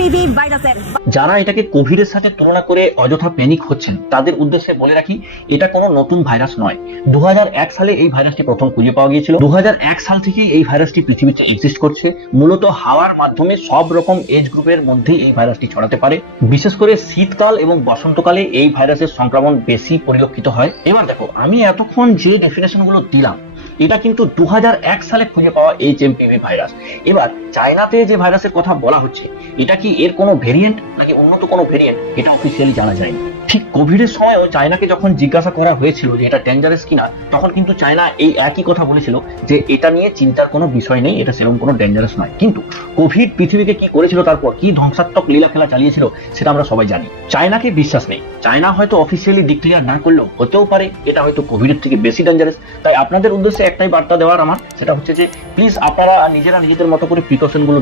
HPV ভাইরাসের। যারা এটাকে কোভিডের সাথে তুলনা করে অযথা প্যানিক হচ্ছেন তাদের উদ্দেশ্যে বলে রাখি, এটা কোনো নতুন ভাইরাস নয়। 2001 সালে এই ভাইরাসটি প্রথম খুঁজে পাওয়া গিয়েছিল। 2001 সাল থেকে এই ভাইরাসটি পৃথিবীতে এক্সিস্ট করছে। মূলত হাওয়ার মাধ্যমে সব রকম এজ গ্রুপের মধ্যে এই ভাইরাসটি ছড়াতে পারে। বিশেষ করে শীতকাল এবং বসন্তকালে এই ভাইরাসের সংক্রমণ বেশি পরিলক্ষিত হয়। এবার দেখো, আমি এতক্ষণ যে ডেফিনেশন গুলো দিলাম এটা কিন্তু 2001 সালে খুঁজে পাওয়া HMPV ভাইরাস। এবার চায়নাতে যে ভাইরাসের কথা বলা হচ্ছে, এটা কি এর কোনো ভেরিয়েন্ট নাকি উন্নত কোনো ভেরিয়েন্ট, এটা অফিসিয়ালি জানা যায়নি। ঠিক কোভিডের সময়ও চায়নাকে যখন জিজ্ঞাসা করা হয়েছিল যে এটা ডেঞ্জারাস কিনা, তখন কিন্তু চায়না এই একই কথা বলেছিল যে এটা নিয়ে চিন্তার কোনো বিষয় নেই, এটা সেরকম কোনো ডেঞ্জারাস নয়। কিন্তু কোভিড পৃথিবীকে কি করেছিল, তারপর কি ধ্বংসাত্মক লীলা খেলা চালিয়েছিল, সেটা আমরা সবাই জানি। চায়নাকে বিশ্বাস নেই। চায়না হয়তো অফিসিয়ালি ডিক্লেয়ার না করলেও হতেও পারে এটা হয়তো কোভিডের থেকে বেশি ডেঞ্জারাস। তাই আপনাদের উদ্দেশ্যে একটাই বার্তা দেওয়ার আমার, সেটা হচ্ছে যে প্লিজ আপনারা নিজেরা নিজেদের মতো করে প্রিকশন গুলো